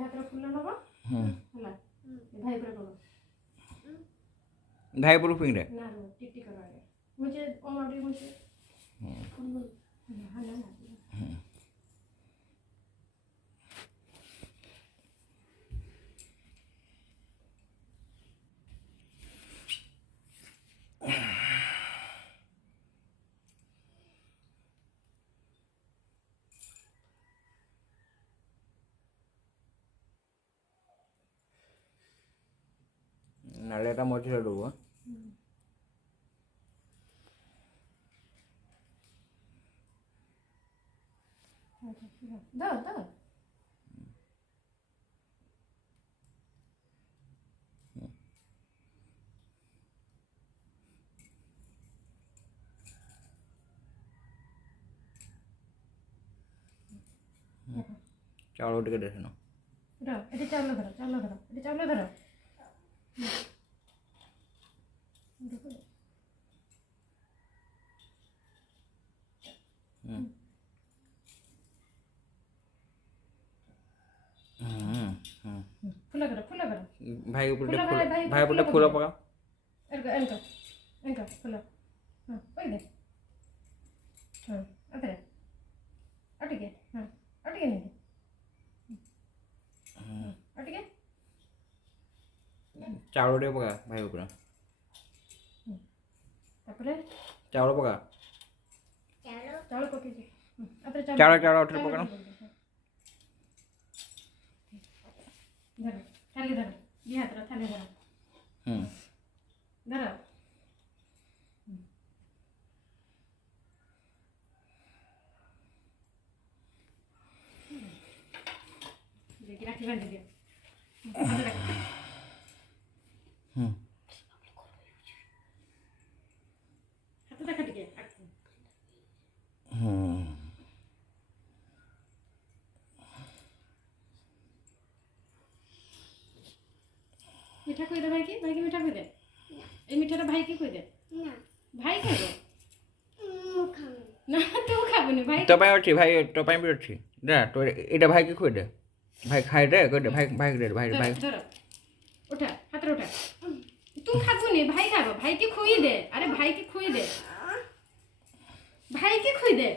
हाथ रे फुल नबा हला भाई पर करो भाई पर फिंग रे ना रो टिटी करो रे मुझे ओमाडी मुझे हला ना নালেটা মধ্যে দেবো দাও দাও চাউল টিকে দেখে নাও দাও এটা চাউল ধরো এটা চাউল ধরো फुला करो भाई ऊपर फूल पका इनका फुला हां ओई दे हां अतरे अटके नहीं अटके चाउल टिके पका भाई ऊपर तापरे चाउल पका चाउल पके दे अतरे चाउल उठे पका धरो थाली धरो ये हाथ रे थाली धरो धरो देखिए राखी बांध दिया हाथ रख के मीठा कोई दे भाई की मीठा कोई दे ए मीठाटा भाई की कोई दे ना भाई खाबो ना तू खाबो भाई तो पाई अच्छी भाई तो पाई भी अच्छी दे तो एटा भाई की खोई दे भाई खाई दे कोई दे भाई दे भाई धरो उठा हाथ रे उठा तू खाबो भाई खाबो भाई की खोई दे अरे भाई की खोई दे भाई की खोई दे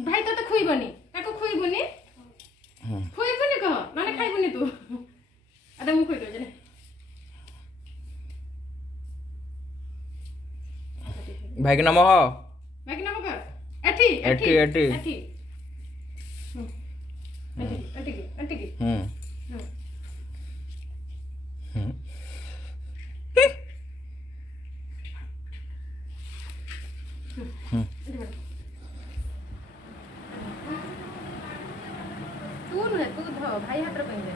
भाई तो खोईबनी ताको खोईबनी खोईबनी कह माने खाइबनी तू अरे मु खोई दे जने भाई के नाम हो कर एठी एठी तू धो भाई हाथ रे पहले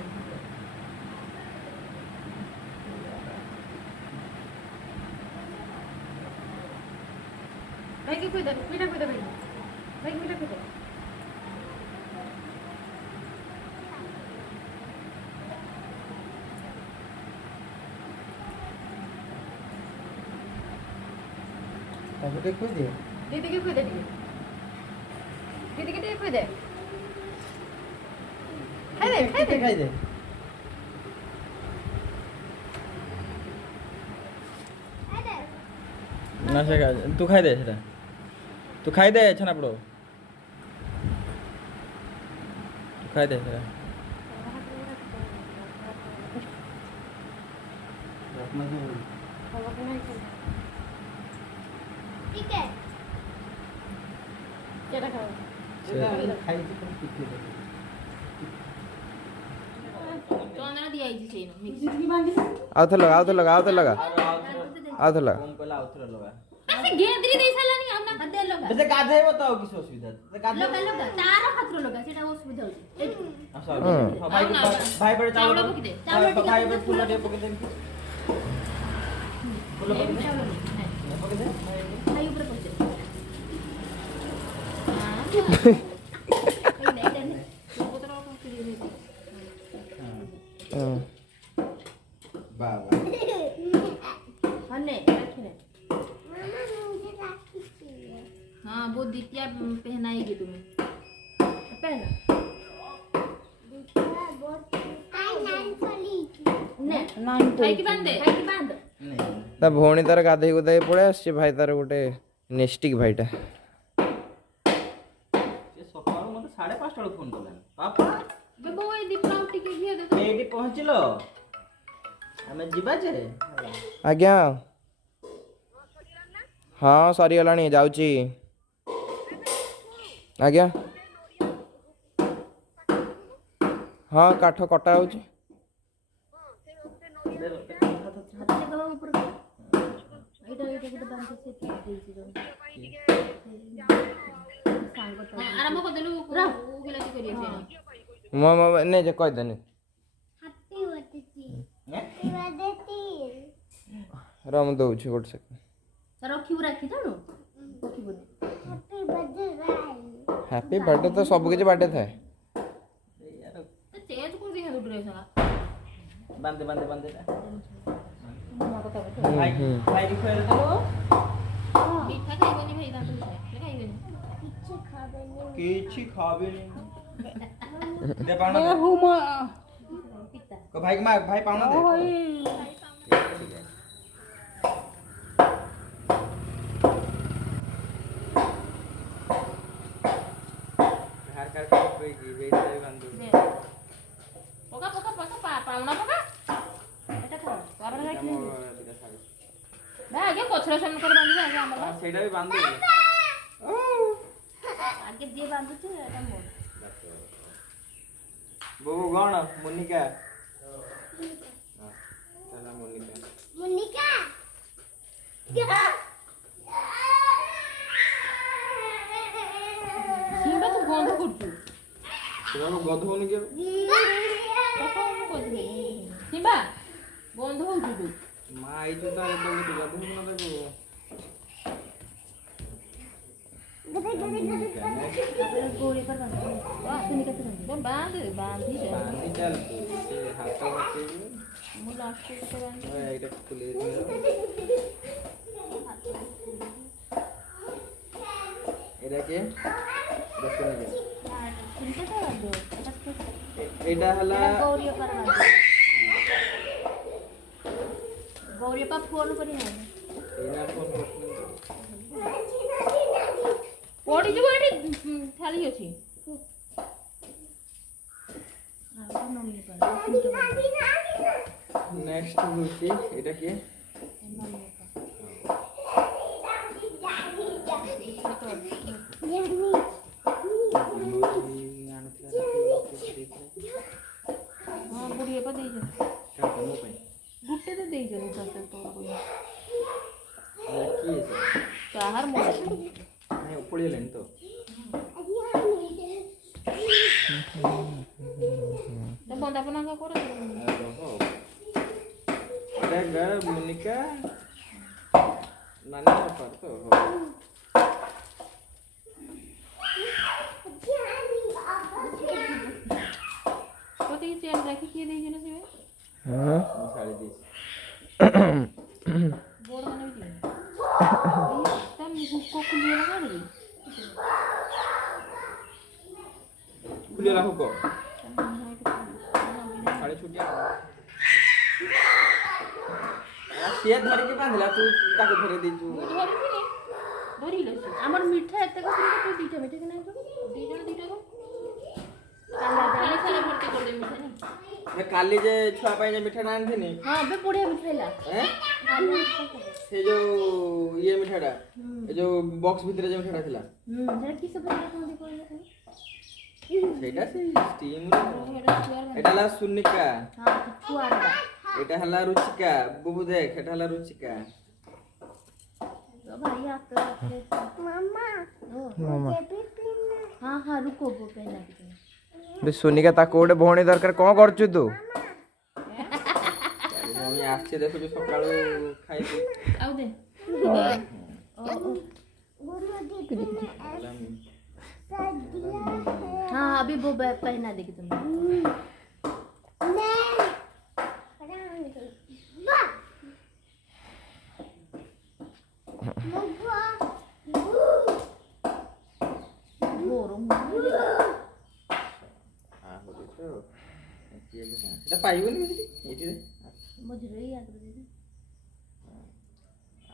भाई की कोई दे मीठा कोई दे भाई मीठा कोई दे ताबे कोई दे दीदी की कोई दे कोई दे खाई दे ना से तू खाई दे सेटा तू खाई दे छना पड़ो तू खाई दे सेटा ठीक है क्या खाओ खाई दे चंदना दिया इजी सेनो मिक्स आवत लगा कम पहला आवत लगा ऐसे गेंदरी दे साला नहीं हम ना दे लगा बसे गाधे बताओ किस असुविधा गाधे लगा तार खतरो लगा सेटा असुविधा होची भाई पर चावल पके दे चावल भाई पर फूल दे पके दे फूल पके दे भाई ऊपर पके दे बाबा हने रखने हाँ वो दित्या पहनाएगी तुम्हें पहना दित्या बहुत भाई की बांध दे, भाई की बांध। ତା ଭଉଣୀ ତାର ଗାଧେଇ ଗୁଧାଇ ପଳେଇ ଆସିଛି, ଭାଇ ତାର ଗୋଟେ ନେଷ୍ଟିକ୍ ଭାଇଟା। ସେ ସକାଳୁ ମତେ 5:30 ବେଳକୁ ଫୋନ କଲାନି। ପାପା ବେବୋ ଏଇ ଦୀପା ଟିକେ ଘିଅ ଦେ। ଏଇଠି ପହଞ୍ଚିଲ, ଆମେ ଯିବା ଯେ। ଆଜ୍ଞା ହଁ ସରିଗଲାଣି, ଯାଉଛି। ଆଜ୍ଞା ହଁ କାଠ କଟା ହେଉଛି। ଆରମ୍ଭ କରିଦେଲୁ ଗୁଲାତି କରିବା ନେ ଯେ କହିଦେନି ର ମୁଁ ଦଉଛି ଗୋଟେ ସେକେଣ୍ଡ। ରଖିବୁ ରାଖି ଜାଣୁ ହ୍ୟାପି ବାର୍ଥଡେ ତ ସବୁ କିଛି ବାର୍ଥଡେ ଥାଏ। ଚେଞ୍ଜ କରିଦେଇ ହେ ଡ୍ରେସ୍ ବାନ୍ଧେ ବାନ୍ଧେ ବାନ୍ଧେ ଭାଇ ଭାଇ କି ଖୁଆଇଲେ ତ ମିଠା ଖାଇବନି ଭାଇ ଦାନ୍ତ ଖାଇବନି କିଛି ଖାବେନି। ଦେ ପାଉଣା ଦେ। ଭାଇ କି ମା ଭାଇ ପାଉଣା ଦେ। ପକା ପକା ପକା ପାଉଣା ପକା ଏଟା କର ତାପରେ ରାଖି ନା ଆগে ପଛରେ ସାମନେ କରି ବାନ୍ଧିବା ଆগে ଆମର ସେଇଟା ବି ବାନ୍ଧି ଆगे ଯିଏ ବାନ୍ଧୁଛି ଏଟା ମୋର ବୋଉ କଣ ମୋନିକା ସିମ୍ବା ତୁ ଗନ୍ଧ କରୁଛୁ ଗଧଉନି କି ସିମ୍ବା ଗନ୍ଧ ହଉଛୁ ତୁ ମା ଆଇଛୁ ତ ଗଧଉନି ନା गोरी पर बांध बांधी चल हाथ ମୁଁ ଲାଷ୍ଟ ଏଇଟା ଖୋଲି ଏଇଟା କିଏ ଏଇଟା ହେଲା ଗୌରୀପା ଫୋନ କରି ଏଇନା ଫୋନ ପଡ଼ିଯିବ ଏଠି ଥାଳି ଅଛି नेक्स्ट होची এটা কি हां बुढ़िया पर देई का कमो पे गुट्टे तो देई जने सस्ते तो की है चाहर मोड़ नहीं उपड़ी लेन तो तो बंदा बना का करे ada menikah nanya apa tuh कति चेन राखी के देई जने से हां साड़ी दी बोर्ड बने भी तम हुक्को खुलिए लगा दे खुलिए रखो को साड़ी छुटिया सिया धरि के बांधला तू ताको धरे दे तू धरि ले हमर मिठा एते को तू दीटा मिठा के नहीं दीटा को काला सारा भर्ती कर दे मिठा नहीं मैं काली जे छुआ पाई जे मिठा आन थिनी हां बे बढ़िया मिठा ला हैं से जो ये मिठाटा ए जो बॉक्स भीतर जे मिठाटा थिला जरा की सब बना कोन देखो सेटा से स्टीम एटा ला सुनिका हां छुआरा এটা হলা রুচিকা বুবু দেখ এটা হলা রুচিকা तो भाई आप मामा मामा हां हां रुको वो पहना के बे सोनिका ता कोडे भौणी दरकार कोन करछु तू আমি আসছে দেখো যে সকাল খাইছি आओ दे हां अभी वो पहना देगी तुम এটা পাইবনি বেশি এটিরে মজুরি আগে দিদি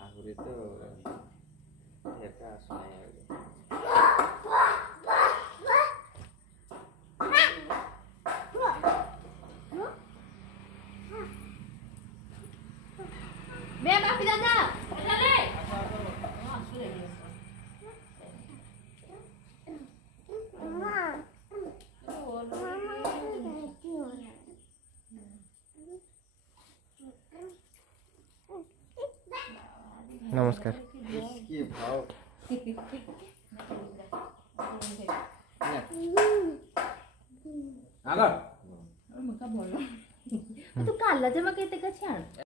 আগুরে তো এটা আসলে বে মাফি দাদা দাদা নমস্কার। কি ভাও আলো तू काला जमा कहते का छान